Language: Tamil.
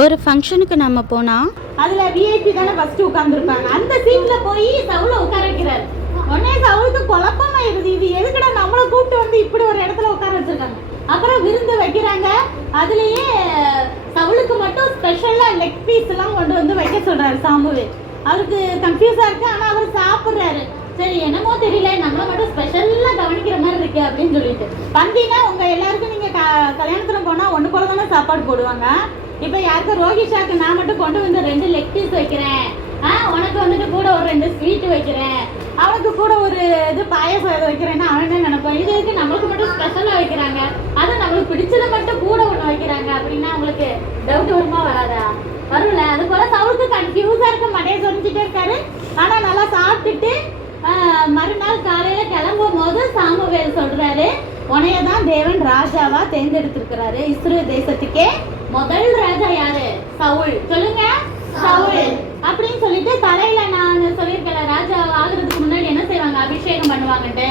ஒரு ஃபங்க்ஷனுக்கு நம்ம போனால் அதில் விஐபி தானே ஃபஸ்ட்டு உட்காந்துருப்பாங்க. அந்த சீட்டில் போய் சவுளை உட்கார வைக்கிறாரு. உடனே சவுளுக்கு குழப்பமாயிருது, இது எதுக்கடா நம்மளை கூப்பிட்டு வந்து இப்படி ஒரு இடத்துல உட்கார வச்சுருக்காங்க. அப்புறம் விருந்து வைக்கிறாங்க. அதுலேயே சவுளுக்கு மட்டும் ஸ்பெஷலாக லெக் பீஸ்லாம் கொண்டு வந்து வைக்க சொல்கிறாரு சாமுவேல். அவருக்கு கன்ஃபியூஸாக இருக்குது. ஆனால் அவர் சாப்பிட்றாரு. சரி என்னமோ தெரியல, நம்மளை மட்டும் ஸ்பெஷலாக கவனிக்கிற மாதிரி இருக்கு அப்படின்னு சொல்லிட்டு. பந்தினா உங்கள் எல்லாருக்கும் நீங்கள் கல்யாணத்தில் போனால் ஒன்று போல தானே சாப்பாடு போடுவாங்க. இப்போ யாருக்கும் ரோஹிஷாக்கு நான் மட்டும் கொண்டு வந்து 2 லெக் பீஸ் வைக்கிறேன், உனக்கு வந்துட்டு கூட ஒரு 2 ஸ்வீட் வைக்கிறேன், அவனுக்கு கூட ஒரு இது பாயசம் வைக்கிறேன்னா அவன் என்ன நினைப்பான், இது இருக்கு நம்மளுக்கு மட்டும் ஸ்பெஷலாக வைக்கிறாங்க, அது நம்மளுக்கு பிடிச்சதை மட்டும் கூட ஒன்று வைக்கிறாங்க அப்படின்னா அவங்களுக்கு டவுட் வருமா வராதா? வரும்ல. அது போல சவுளுக்கு கன்ஃபியூஸாக இருக்க மடையை சொல்லிச்சுட்டே இருக்காரு. ஆனால் நல்லா சாப்பிட்டுட்டு மறுநாள் காலையில் கிளம்பும் போது சாமுவேல் சொல்கிறாரு, உனைய தான் தேவன் ராஜாவா தேர்ந்தெடுத்திருக்கிறாரு. இஸ்ரேல் தேசத்துக்கே முதல் ராஜா யாரு? சவுல். சொல்லுங்க, சவுல் அப்படின்னு சொல்லிட்டு தலையில நான் சொல்லியிருக்கேன், ராஜா ஆகுறதுக்கு முன்னாடி என்ன செய்வாங்க, அபிஷேகம் பண்ணுவாங்கன்ட்டு.